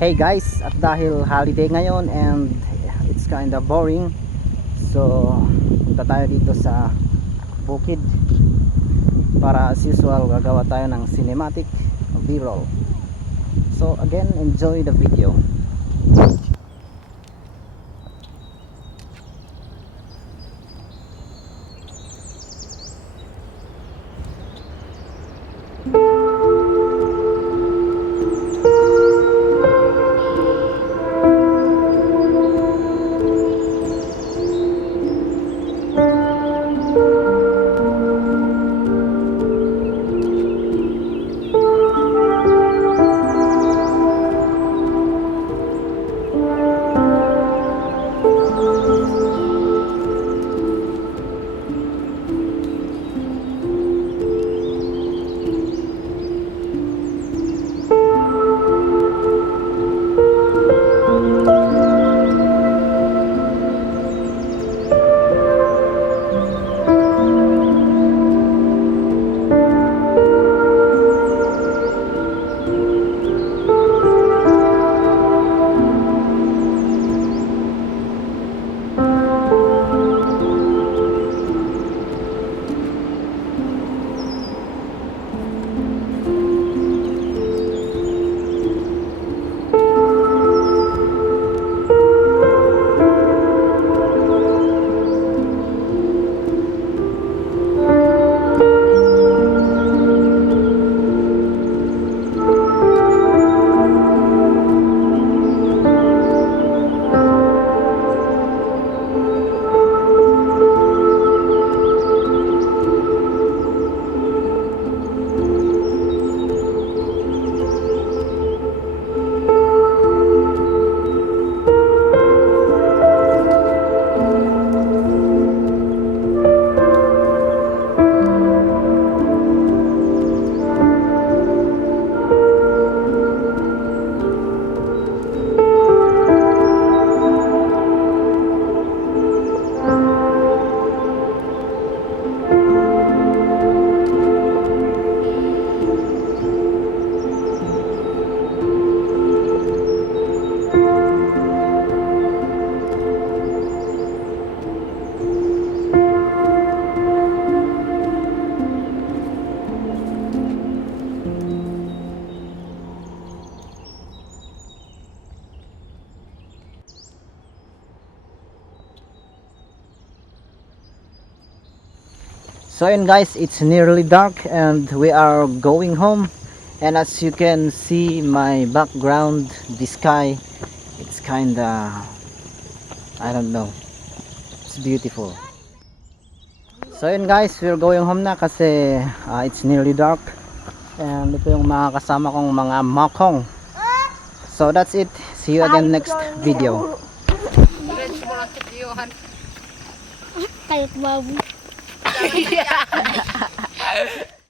Hey guys, at dahil holiday ngayon and it's kinda boring, so punta tayo dito sa bukid para as usual gagawa tayo ng cinematic b-roll. So again, enjoy the video. So yun guys, it's nearly dark and we are going home, and as you can see my background, the sky, it's kinda, I don't know, it's beautiful. So yun guys, we're going home na kasi it's nearly dark, and ito yung mga kasama kong mga makong. So that's it, see you again next video. Kayak babu.